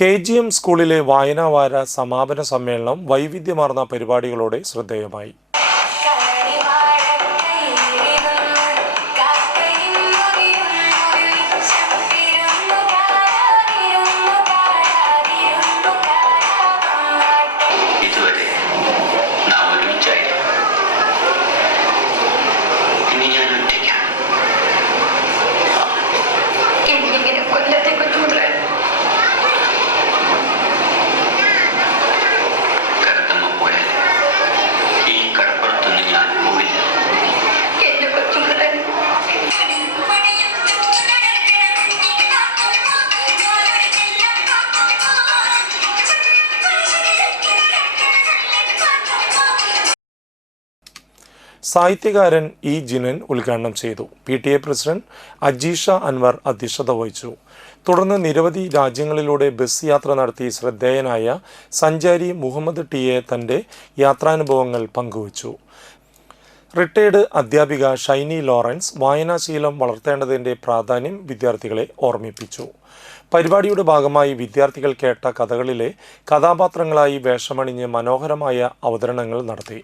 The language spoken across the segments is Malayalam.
KGM സ്കൂളിലെ വായനാവാര സമാപന സമ്മേളനം വൈവിധ്യമാർന്ന പരിപാടികളോടെ ശ്രദ്ധേയമായി. സാഹിത്യകാരൻ ഇ ജിനൻ ഉദ്ഘാടനം ചെയ്തു. PTA പ്രസിഡന്റ് അജീഷ അൻവർ അധ്യക്ഷത വഹിച്ചു. തുടർന്ന് നിരവധി രാജ്യങ്ങളിലൂടെ ബസ് യാത്ര നടത്തി ശ്രദ്ധേയനായ സഞ്ചാരി മുഹമ്മദ് ടിയെ തൻ്റെ യാത്രാനുഭവങ്ങൾ പങ്കുവച്ചു. റിട്ടയർഡ് അധ്യാപിക ഷൈനി ലോറൻസ് വായനാശീലം വളർത്തേണ്ടതിൻ്റെ പ്രാധാന്യം വിദ്യാർത്ഥികളെ ഓർമ്മിപ്പിച്ചു. പരിപാടിയുടെ ഭാഗമായി വിദ്യാർത്ഥികൾ കേട്ട കഥകളിലെ കഥാപാത്രങ്ങളായി വേഷമണിഞ്ഞ് മനോഹരമായ അവതരണങ്ങൾ നടത്തി.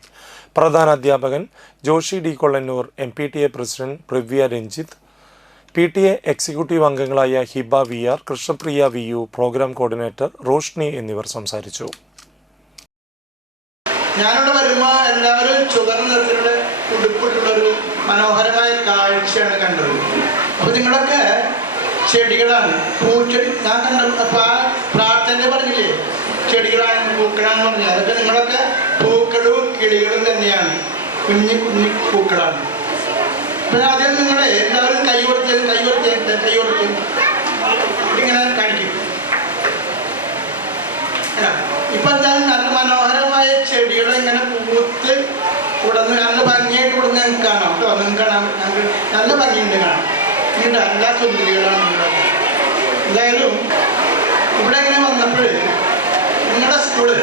പ്രധാന അധ്യാപകൻ Joshi D Kollannur, MPTA president Pravya Ranjith, PTA executive അംഗങ്ങളായ Hiba VR, Krishnapriya VU, programme coordinator Roshni എന്നിവർ സംസാരിച്ചു. ഞാനിവിടെ വരുമ്പോൾ എല്ലാവരും ചുവന്ന നിറത്തിലുള്ള ഉടുപ്പിട്ടുള്ളൊരു മനോഹരമായ കാഴ്ചയാണ് കണ്ടത്. അപ്പോൾ നിങ്ങളൊക്കെ ചെടികളാണ്, പൂച്ചെടി. ഞാൻ കണ്ട പ്രാർത്ഥന പറഞ്ഞില്ലേ, ചെടികളാണ് പൂക്കളാന്ന് പറഞ്ഞില്ല. അതൊക്കെ നിങ്ങളൊക്കെ പൂക്കളും കിളികളും തന്നെയാണ്, കുഞ്ഞു കുഞ്ഞു പൂക്കളാണ്. അപ്പം ആദ്യം നിങ്ങളെ എല്ലാവരും കൈ കൊടുത്ത് ഇങ്ങനെ കാണിക്കും. ഇപ്പം എന്തായാലും നല്ല മനോഹരമായ ചെടികൾ ഇങ്ങനെ പൂത്ത് ഉടന്ന് നല്ല ഭംഗിയായിട്ട് ഉടന്ന് നിങ്ങൾക്ക് കാണാം കേട്ടോ. നിങ്ങൾക്ക് കാണാൻ നല്ല ഭംഗിയുണ്ട് കാണാം. നിങ്ങളുടെ എല്ലാ സുന്ദരികളാണ് നിങ്ങളൊക്കെ. എന്തായാലും ഇവിടെ ഇങ്ങനെ വന്നപ്പോൾ നിങ്ങളുടെ സ്കൂള്,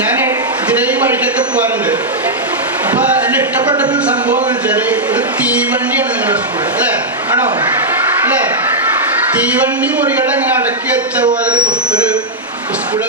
ഞാൻ ഇതിലെ വഴിക്കൊക്കെ പോകാറുണ്ട്. അപ്പോൾ എന്നെ ഇഷ്ടപ്പെട്ടൊരു സംഭവം എന്ന് വെച്ചാൽ ഒരു തീവണ്ടിയാണ് നിങ്ങളുടെ സ്കൂൾ, അല്ലേ? ആണോ? അല്ലേ? തീവണ്ടി മുറികളെ ഇങ്ങനെ അടക്കി വെച്ച പോലെ ഒരു സ്കൂൾ